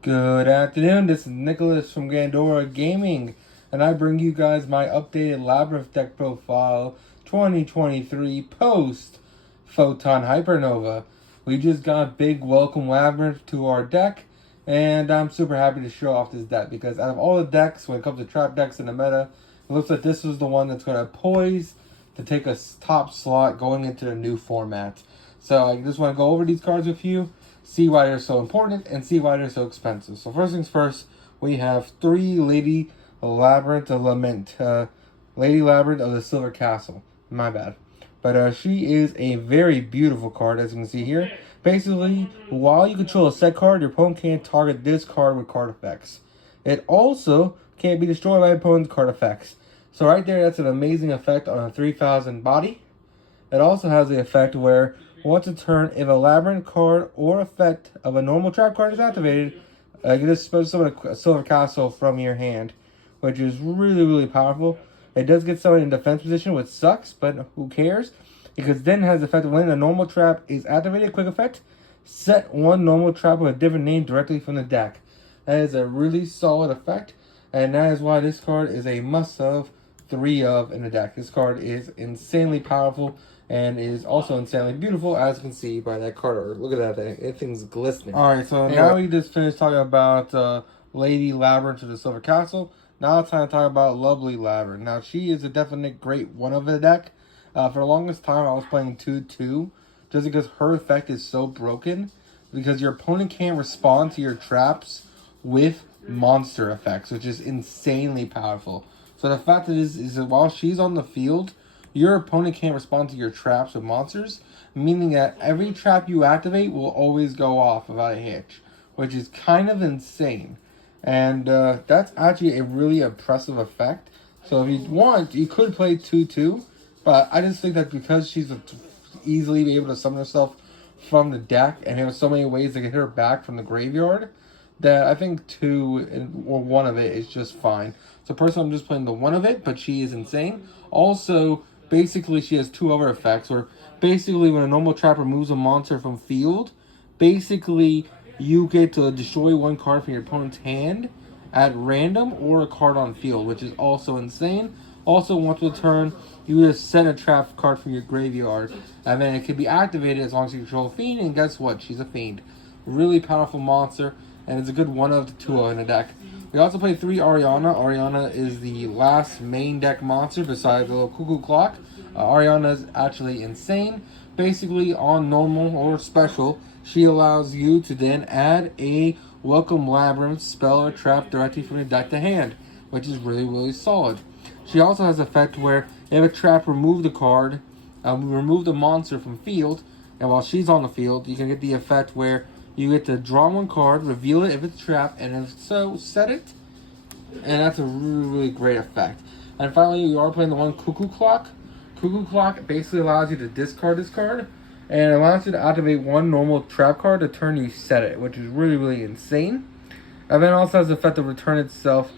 Good afternoon, this is Nicholas from Gandora Gaming, and I bring you guys my updated Labyrinth deck profile 2023 post Photon Hypernova. We just got big welcome Labyrinth to our deck, and I'm super happy to show off this deck because out of all the decks, when it comes to trap decks in the meta, it looks like this is the one that's going to poise to take a top slot going into the new format. So I just want to go over these cards with you, see why they're so important, and see why they're so expensive. So first things first, we have 3 Lady Labyrinth of Lament. Lady Labyrinth of the Silver Castle. My bad. But she is a very beautiful card, as you can see here. Basically, while you control a set card, your opponent can't target this card with card effects. It also can't be destroyed by opponent's card effects. So right there, that's an amazing effect on a 3000 body. It also has the effect where once a turn, if a Labyrinth card or effect of a normal trap card is activated, you can just summon a Silver Castle from your hand, which is really powerful. It does get someone in defense position, which sucks, but who cares? Because then it has the effect of when a normal trap is activated, quick effect, set one normal trap with a different name directly from the deck. That is a really solid effect, and that is why this card is a must-have 3 of in the deck. This card is insanely powerful and is also insanely beautiful, as you can see by that card art. Look at that thing. That thing's glistening. Alright, so anyway, now we just finished talking about Lady Labyrinth of the Silver Castle. Now it's time to talk about Lovely Labyrinth. Now, she is a definite great one of the deck. For the longest time, I was playing 2-2, just because her effect is so broken, because your opponent can't respond to your traps with monster effects, which is insanely powerful. So the fact is that while she's on the field, your opponent can't respond to your traps with monsters, meaning that every trap you activate will always go off without a hitch, which is kind of insane. And that's actually a really impressive effect. So if you want, you could play 2-2, but I just think that because she's easily be able to summon herself from the deck and have so many ways to get her back from the graveyard, that I think 2 or 1 of it is just fine. So personally, I'm just playing the 1 of it, but she is insane. Also, basically, she has 2 other effects, where basically when a normal trap removes a monster from field, basically you get to destroy 1 card from your opponent's hand at random or a card on field, which is also insane. Also, once per turn, you just set a trap card from your graveyard, and then it can be activated as long as you control a fiend, and guess what? She's a fiend. Really powerful monster, and it's a good 1 of the 2 in the deck. We also play 3 Ariana. Ariana is the last main deck monster besides the little cuckoo clock. Ariana is actually insane. Basically, on normal or special, she allows you to then add a Welcome Labyrinth spell or trap directly from your deck to hand, which is really solid. She also has an effect where if a trap removed a card, remove the monster from field, and while she's on the field, you can get the effect where you get to draw 1 card, reveal it if it's trapped, and if so, set it. And that's a really great effect. And finally, you are playing the 1 Cuckoo Clock. Cuckoo Clock basically allows you to discard this card, and it allows you to activate 1 normal trap card the turn you set it, which is really insane. And then also has the effect of return itself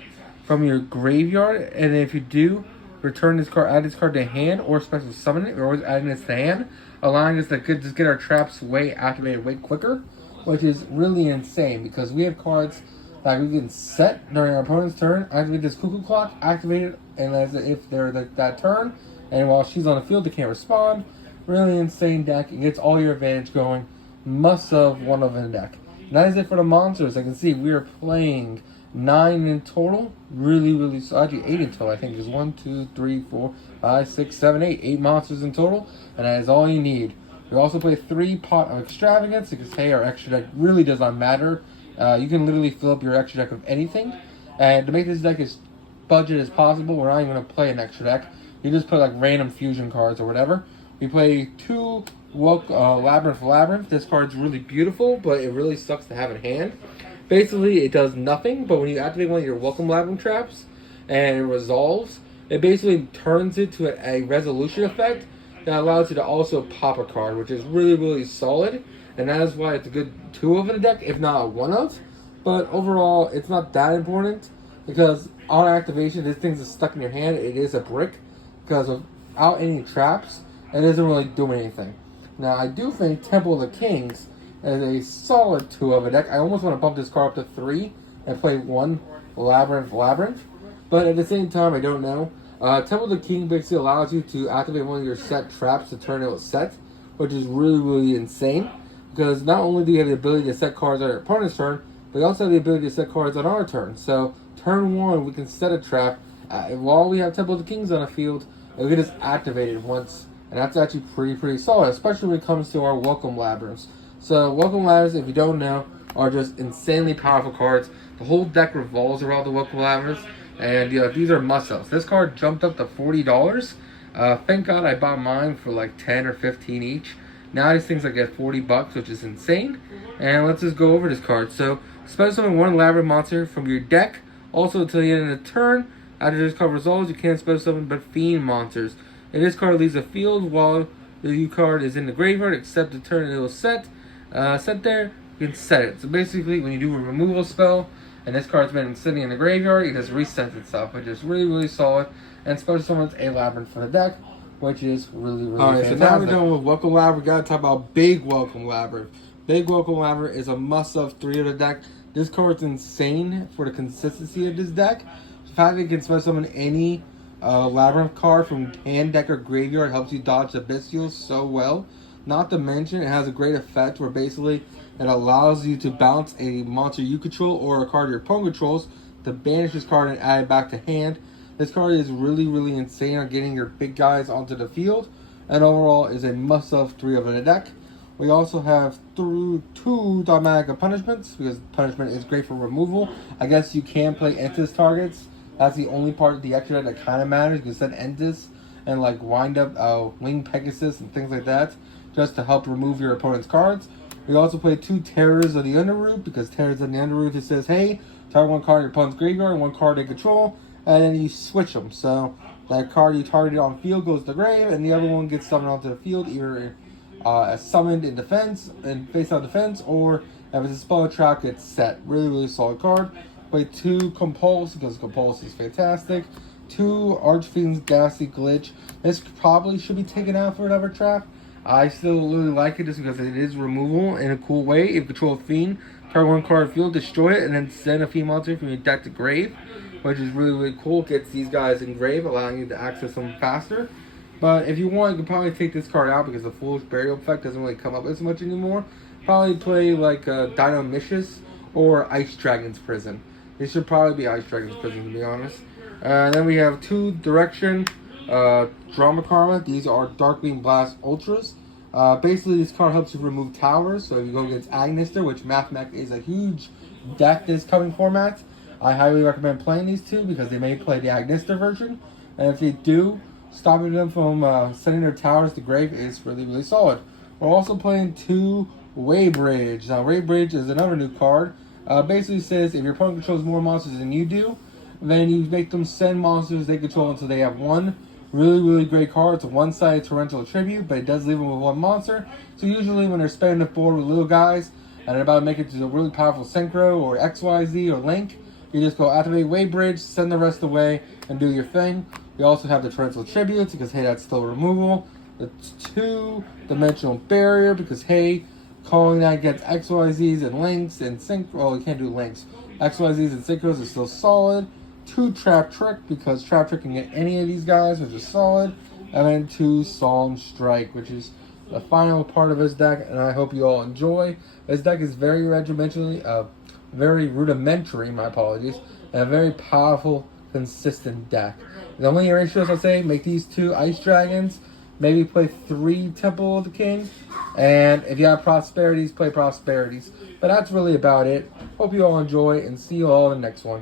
from your graveyard, and if you do, return this card, add this card to hand, or special summon it. We're always adding this to hand, allowing us to just get our traps activated way quicker, which is really insane because we have cards that we can set during our opponent's turn, activate this Cuckoo Clock, activate it, and as if they're that turn, and while she's on the field, they can't respond. Really insane deck. It gets all your advantage going. Must have 1 of in the deck. And that is it for the monsters. I can see we are playing 9 in total. Really, so actually 8 in total. I think there's 1, 2, 3, 4, 5, 6, 7, 8. 8 monsters in total, and that is all you need. We also play 3 Pot of Extravagance because, hey, our extra deck really does not matter. You can literally fill up your extra deck with anything. And to make this deck as budget as possible, we're not even going to play an extra deck. You just put like random fusion cards or whatever. We play 2 Labyrinth. This card's really beautiful, but it really sucks to have in hand. Basically, it does nothing, but when you activate 1 of your Welcome Labyrinth traps and it resolves, it basically turns it to a resolution effect that allows you to also pop a card, which is really solid, and that is why it's a good 2 of in the deck, if not a 1 of. But overall, it's not that important, because on activation, this thing's just stuck in your hand. It is a brick, because without any traps, it isn't really doing anything. Now, I do think Temple of the Kings is a solid 2 of a deck. I almost want to bump this card up to 3 and play 1 Labyrinth. But at the same time, I don't know. Temple of the King basically allows you to activate one of your set traps to turn it set, which is really, really insane. Because not only do you have the ability to set cards on your opponent's turn, but you also have the ability to set cards on our turn. So, turn 1, we can set a trap. While we have Temple of the Kings on the field, and we can just activate it once. And that's actually pretty solid, especially when it comes to our Welcome Labyrinths. So, Welcome Labyrinths, if you don't know, are just insanely powerful cards. The whole deck revolves around the Welcome Labyrinths. And these are must-haves. This card jumped up to $40. Thank God I bought mine for like 10 or 15 each. Now these things I get $40, which is insane. And let's just go over this card. So, special summon 1 Labyrinth monster from your deck. Also, until the end of the turn, after this card resolves, you can't special summon but Fiend monsters. If this card leaves the field while the card is in the graveyard, except the turn it will set there, you can set it. So basically, when you do a removal spell, and this card's been sitting in the graveyard, it just resets itself, which is really solid. And special summons a Labyrinth for the deck, which is really fantastic. So now we're done with Welcome Labyrinth. We gotta talk about Big Welcome Labyrinth. Big Welcome Labyrinth is a must-have 3 of the deck. This card's insane for the consistency of this deck. The fact that it can special summon any Labyrinth card from hand, deck, or graveyard helps you dodge the Bestials so well. Not to mention, it has a great effect where basically it allows you to bounce a monster you control or a card your opponent controls to banish this card and add it back to hand. This card is really insane on getting your big guys onto the field, and overall is a must-have 3 of the deck. We also have 2 Dogmatic Punishments, because punishment is great for removal. I guess you can play Entis targets. That's the only part of the extra that kind of matters. You can send Entis and like wind up Wing Pegasus and things like that, just to help remove your opponent's cards. We also play 2 Terrors of the Underroot, because Terrors of the Underroot, it says, hey, target 1 card in your opponent's graveyard and 1 card they control, and then you switch them. So that card you targeted on field goes to the grave, and the other one gets summoned onto the field, either as summoned in defense, and face out defense, or if it's a spell or trap, gets set. Really solid card. Play 2 Compulse, because Compulse is fantastic. 2 Archfiend's Ghastly Glitch. This probably should be taken out for another trap. I still really like it just because it is removal in a cool way. If you control a Fiend, target 1 card field, destroy it, and then send a Fiend monster from your deck to grave, which is really cool. Gets these guys in grave, allowing you to access them faster. But if you want, you can probably take this card out because the Foolish Burial effect doesn't really come up as much anymore. Probably play like Dino Mishis or Ice Dragon's Prison. This should probably be Ice Dragon's Prison, to be honest. Then we have 2 Direction Drama Karma. These are Darkling Blast Ultras. Basically, this card helps you remove towers. So if you go against Agnister, which Mathmech is a huge deck this coming format, I highly recommend playing these 2 because they may play the Agnister version. And if they do, stopping them from sending their towers to grave is really solid. We're also playing 2 Waybridge. Now, Waybridge is another new card. Basically says if your opponent controls more monsters than you do, then you make them send monsters they control until they have 1. Really great card. It's a 1-sided torrential tribute, but it does leave them with 1 monster. So usually when they're spanning the board with little guys and they're about to make it to a really powerful Synchro or XYZ or Link, you just go activate Waybridge, send the rest away, and do your thing. We also have the torrential tributes because hey, that's still removal. The 2-dimensional barrier because hey, calling that gets XYZs and Links and Synchro. Oh, you can't do Links. XYZs and Synchros is still solid. 2 Trap Trick because Trap Trick can get any of these guys, which is solid. And then 2 Solemn Strike, which is the final part of this deck, and I hope you all enjoy. This deck is very rudimentary, my apologies, and a very powerful, consistent deck. The only ratios I'll say, make these 2 Ice Dragons, maybe play 3 Temple of the King, and if you have Prosperities, play Prosperities. But that's really about it. Hope you all enjoy, and see you all in the next one.